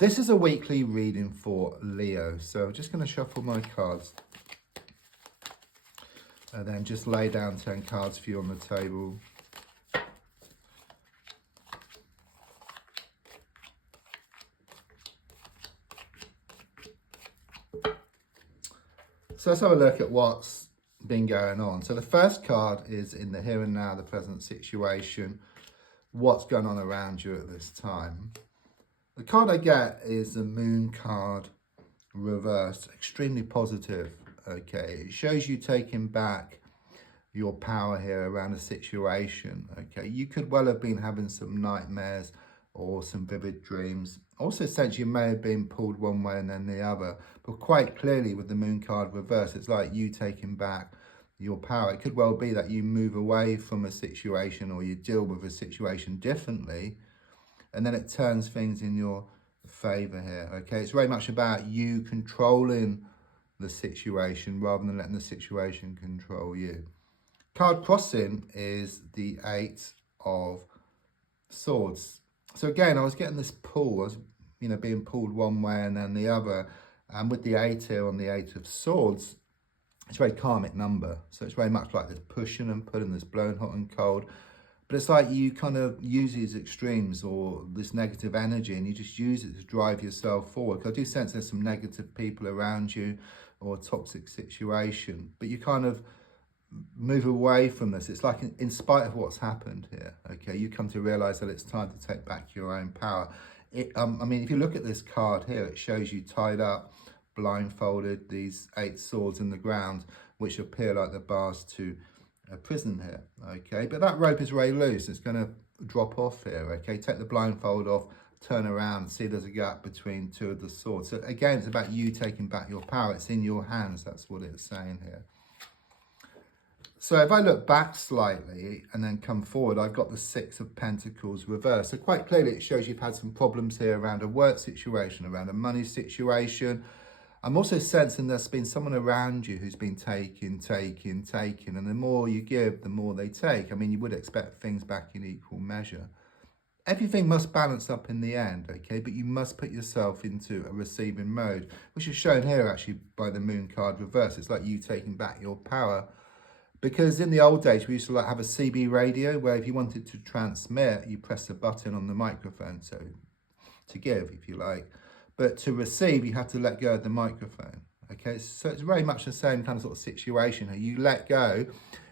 This is a weekly reading for Leo. So I'm just going to shuffle my cards and then just lay down 10 cards for you on the table. So let's have a look at what's been going on. So the first card is in the here and now, the present situation. What's going on around you at this time? The card I get is the Moon card reversed, extremely positive. Okay, it shows you taking back your power here around a situation. Okay, you could well have been having some nightmares or some vivid dreams. Also sense you may have been pulled one way and then the other, but quite clearly with the Moon card reversed, it's like you taking back your power. It could well be that you move away from a situation or you deal with a situation differently, and then it turns things in your favor here. Okay, it's very much about you controlling the situation rather than letting the situation control you. Card crossing is the Eight of Swords. So again, I was getting this pull. I was, being pulled one way and then the other. And with the 8 here on the Eight of Swords, it's a very karmic number. So it's very much like this pushing and pulling, this blowing hot and cold. But it's like you kind of use these extremes or this negative energy and you just use it to drive yourself forward. 'Cause I do sense there's some negative people around you or a toxic situation. But you kind of move away from this. It's like in spite of what's happened here, okay, you come to realize that it's time to take back your own power. If you look at this card here, it shows you tied up, blindfolded, these 8 swords in the ground, which appear like the bars to a prison here, okay, but that rope is very loose. It's going to drop off here, okay. Take the blindfold off, turn around, see there's a gap between 2 of the swords. So again, it's about you taking back your power. It's in your hands. That's what it's saying here. So if I look back slightly and then come forward, I've got the 6 of Pentacles reversed. So quite clearly it shows you've had some problems here around a work situation, around a money situation. I'm also sensing there's been someone around you who's been taking. And the more you give, the more they take. You would expect things back in equal measure. Everything must balance up in the end, okay? But you must put yourself into a receiving mode, which is shown here actually by the Moon card reverse. It's like you taking back your power. Because in the old days, we used to have a CB radio where if you wanted to transmit, you press a button on the microphone, so to give, if you like. But to receive, you have to let go of the microphone, okay? So it's very much the same kind of sort of situation here. You let go,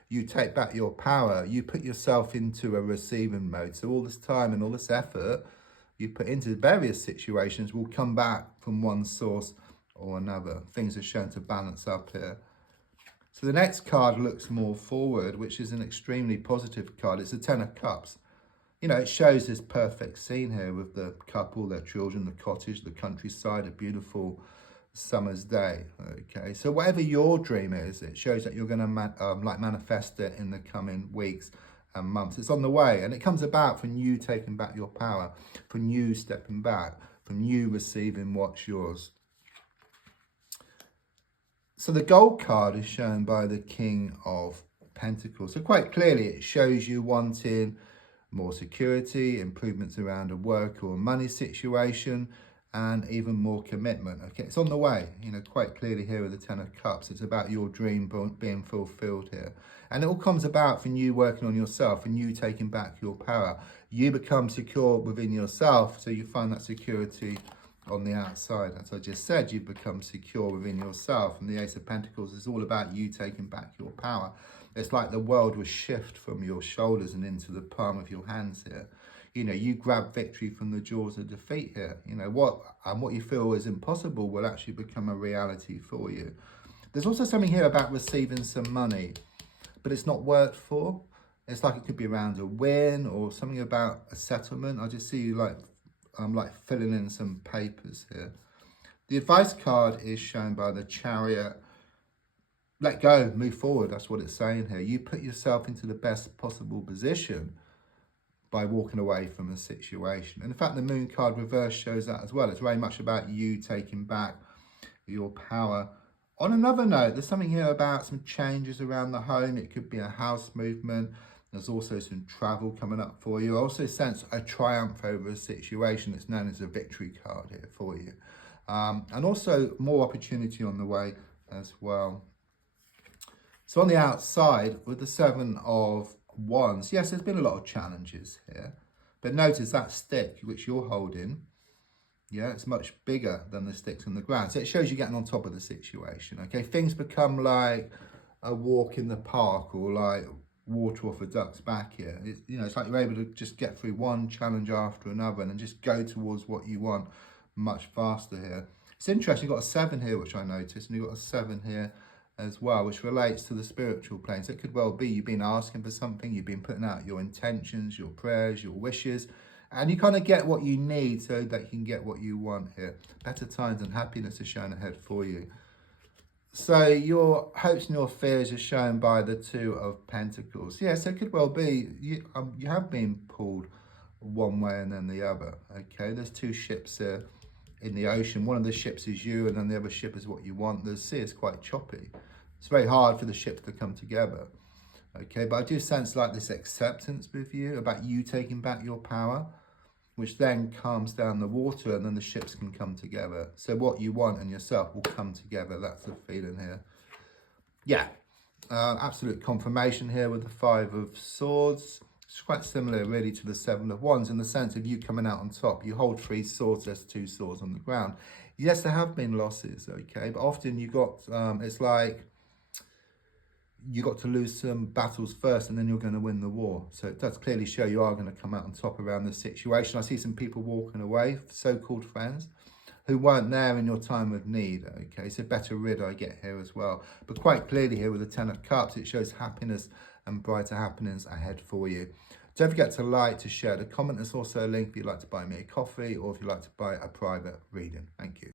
you take back your power, you put yourself into a receiving mode. So all this time and all this effort you put into various situations will come back from one source or another. Things are shown to balance up here. So the next card looks more forward, which is an extremely positive card. It's the 10 of Cups. It shows this perfect scene here with the couple, their children, the cottage, the countryside, a beautiful summer's day. Okay, so whatever your dream is, it shows that you're going to manifest it in the coming weeks and months. It's on the way, and it comes about from you taking back your power, from you stepping back, from you receiving what's yours. So the gold card is shown by the King of Pentacles. So quite clearly it shows you wanting more security, improvements around a work or money situation, and even more commitment. Okay, it's on the way, quite clearly here with the 10 of Cups. It's about your dream being fulfilled here. And it all comes about from you working on yourself and you taking back your power. You become secure within yourself, so you find that security on the outside. As I just said, you become secure within yourself, and the Ace of Pentacles is all about you taking back your power. It's like the world will shift from your shoulders and into the palm of your hands here. You grab victory from the jaws of defeat here. What you feel is impossible will actually become a reality for you. There's also something here about receiving some money, but it's not worked for. It's like it could be around a win or something about a settlement. I just see you like filling in some papers here. The advice card is shown by the Chariot. Let go, move forward. That's what it's saying here. You put yourself into the best possible position by walking away from a situation. And in fact, the Moon card reverse shows that as well. It's very much about you taking back your power. On another note, there's something here about some changes around the home. It could be a house movement. There's also some travel coming up for you. I also sense a triumph over a situation. It's known as a victory card here for you. And also more opportunity on the way as well. So on the outside, with the 7 of Wands, yes, there's been a lot of challenges here. But notice that stick which you're holding, yeah, it's much bigger than the sticks on the ground. So it shows you getting on top of the situation, okay? Things become like a walk in the park or like water off a duck's back here. It's like you're able to just get through one challenge after another and then just go towards what you want much faster here. It's interesting, you've got a 7 here, which I noticed, and you've got a 7 here as well, which relates to the spiritual plane. So it could well be you've been asking for something, you've been putting out your intentions, your prayers, your wishes, and you kind of get what you need so that you can get what you want here. Better times and happiness are shown ahead for you. So your hopes and your fears are shown by the 2 of Pentacles. Yes, it could well be you have been pulled one way and then the other. Okay, there's 2 ships here in the ocean. One of the ships is you and then the other ship is what you want. The sea is quite choppy. It's very hard for the ships to come together. Okay, but I do sense like this acceptance with you about you taking back your power, which then calms down the water and then the ships can come together. So what you want and yourself will come together. That's the feeling here. Yeah, absolute confirmation here with the 5 of Swords. It's quite similar really to the 7 of Wands in the sense of you coming out on top. You hold 3 swords, there's 2 swords on the ground. Yes, there have been losses, okay, but often you got, it's like you got to lose some battles first and then you're going to win the war. So it does clearly show you are going to come out on top around this situation. I see some people walking away, so-called friends, who weren't there in your time of need, okay? So better rid I get here as well. But quite clearly here with the 10 of Cups, it shows happiness and brighter happenings ahead for you. Don't forget to like, to share, to comment. There's also a link if you'd like to buy me a coffee or if you'd like to buy a private reading. Thank you.